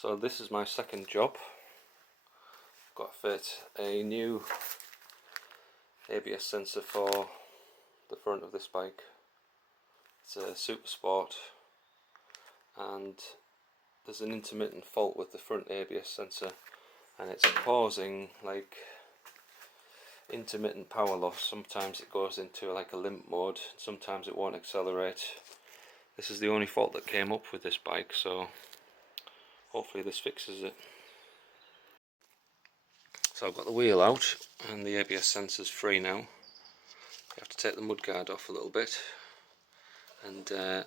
So this is my second job. I've got to fit a new ABS sensor for the front of this bike. It's a Supersport, and there's an intermittent fault with the front ABS sensor, and it's causing like intermittent power loss. Sometimes it goes into like a limp mode, sometimes it won't accelerate. This is the only fault that came up with this bike, so hopefully this fixes it. So I've got the wheel out and the ABS sensor's free now. You have to take the mudguard off a little bit, and the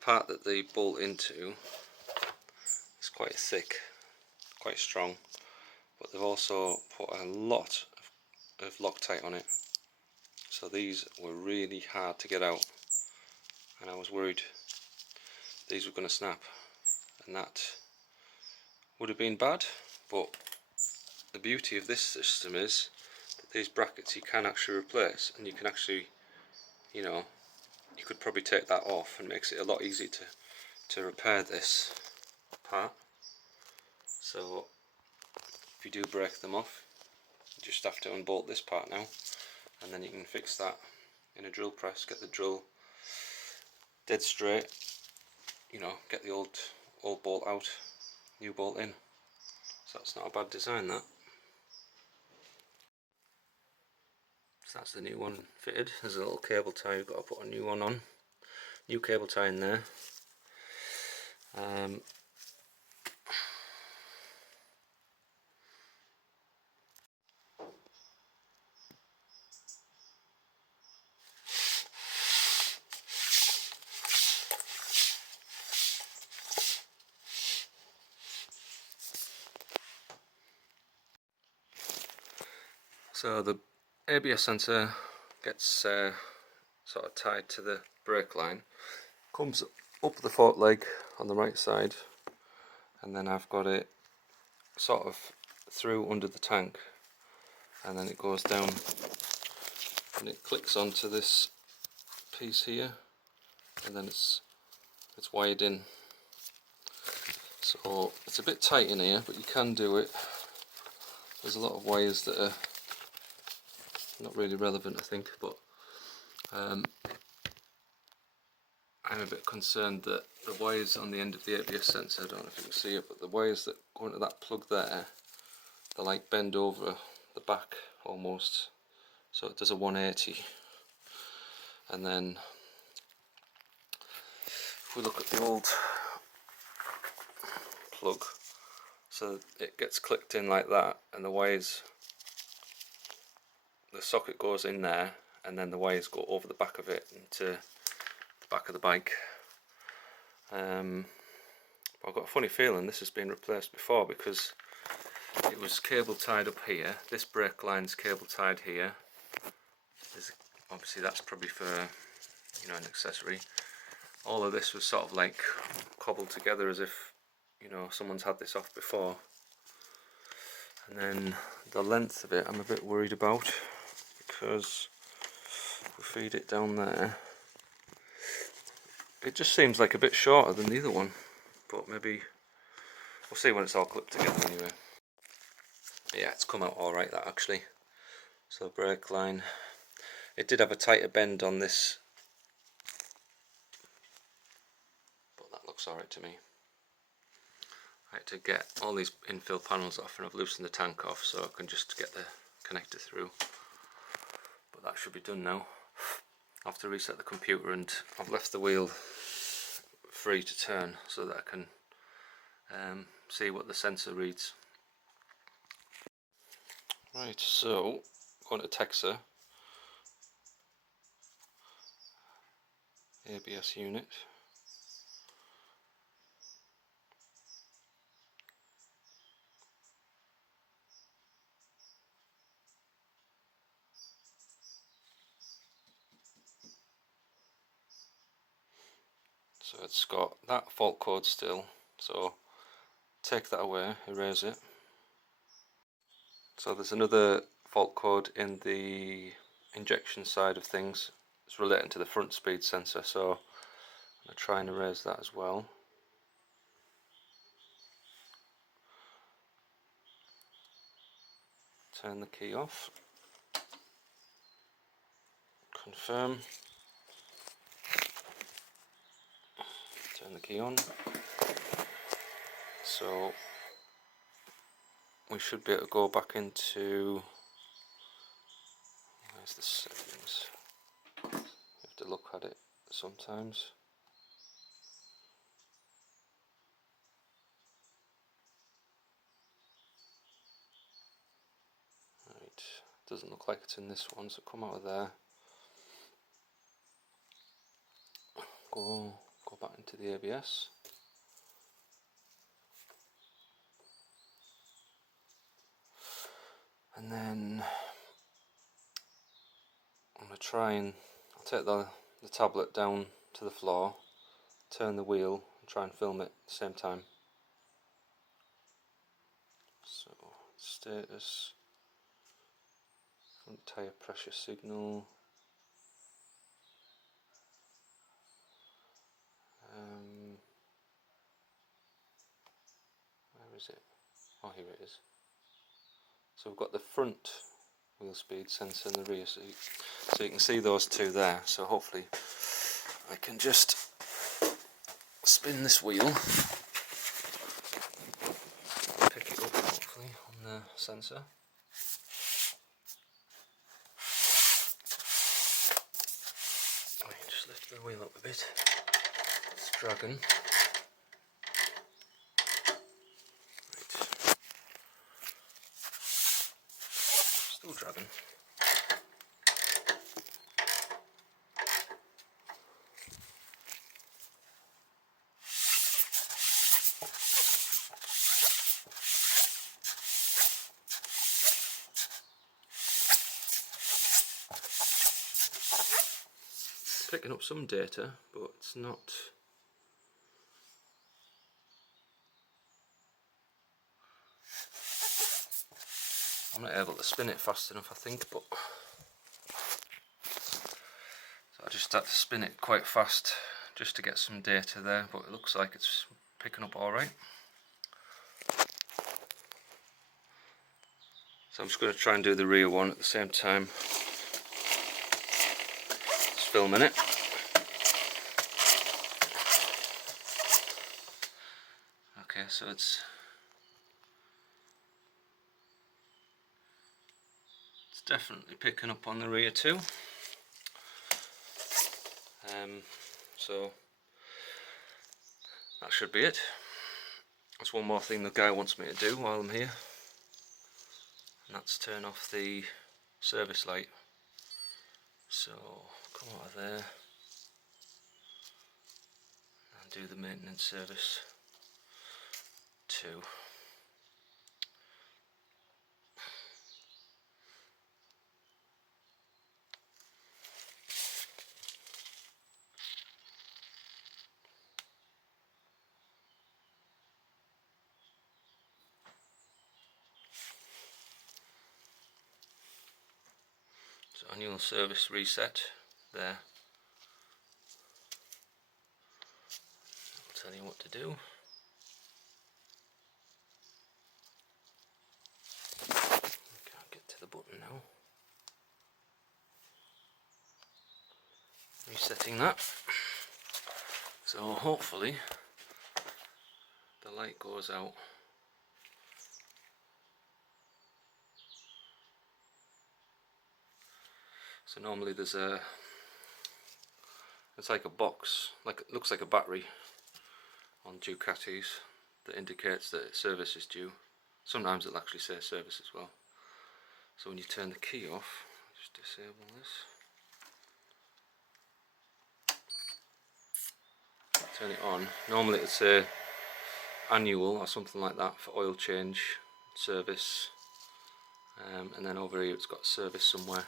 part that they bolt into is quite thick, quite strong, but they've also put a lot of Loctite on it. So these were really hard to get out, and I was worried these were going to snap, and that would have been bad. But the beauty of this system is that these brackets you can actually replace, and you can actually, you know, you could probably take that off, and makes it a lot easier to repair this part. So if you do break them off, you just have to unbolt this part now, and then you can fix that in a drill press, get the drill dead straight, you know, get the old bolt out, new bolt in. So that's not a bad design, that. So that's the new one fitted. There's a little cable tie, you've got to put a new one on. New cable tie in there. So the ABS sensor gets sort of tied to the brake line, comes up the fork leg on the right side, and then I've got it sort of through under the tank, and then it goes down and it clicks onto this piece here, and then it's wired in. So it's a bit tight in here, but you can do it. There's a lot of wires that are not really relevant, I think, but I'm a bit concerned that the wires on the end of the ABS sensor, I don't know if you can see it, but the wires that go into that plug there, they like bend over the back almost, so it does a 180. And then if we look at the old plug, so it gets clicked in like that, and the wires, the socket goes in there, and then the wires go over the back of it into the back of the bike. I've got a funny feeling this has been replaced before, because it was cable tied up here. This brake line's cable tied here. Obviously that's probably for, you know, an accessory. All of this was sort of like cobbled together as if, you know, someone's had this off before. And then the length of it I'm a bit worried about, because if we feed it down there, it just seems like a bit shorter than the other one, but maybe we'll see when it's all clipped together anyway. Yeah, it's come out alright, that, actually. So brake line, it did have a tighter bend on this, but that looks alright to me. I had to get all these infill panels off, and I've loosened the tank off so I can just get the connector through, but that should be done now. I have to reset the computer, and I've left the wheel free to turn so that I can see what the sensor reads. Right, so going to Texa, ABS unit. So it's got that fault code still, so take that away, erase it. So there's another fault code in the injection side of things. It's relating to the front speed sensor, so I'm going to try and erase that as well. turn the key off, confirm, turn the key on. So we should be able to go back into, where's the settings? You have to look at it sometimes. Right, doesn't look like it's in this one, so come out of there. Go back into the ABS. And then I'm going to try and I'll take the tablet down to the floor, turn the wheel and try and film it at the same time. So status, front tyre pressure signal, where is it? Oh, here it is. So we've got the front wheel speed sensor and the rear seat, so you can see those two there. So hopefully I can just spin this wheel, pick it up hopefully on the sensor. Just lift the wheel up a bit. It's dragging. Right. Still dragging. Picking up some data, but it's not. I'm not able to spin it fast enough, I think, but so I just had to spin it quite fast just to get some data there, but it looks like it's picking up alright. So I'm just going to try and do the rear one at the same time. Just filming it. Okay, so it's definitely picking up on the rear too. So that should be it. That's one more thing the guy wants me to do while I'm here, and that's turn off the service light. So come out of there and do the maintenance service too. So annual service reset there. I'll tell you what to do. Can't get to the button now. Resetting that. So hopefully the light goes out. So normally there's it's like a box, like it looks like a battery on Ducatis that indicates that service is due. Sometimes it'll actually say service as well. So when you turn the key off, just disable this. Turn it on. Normally it'd say annual or something like that for oil change, service, and then over here it's got service somewhere.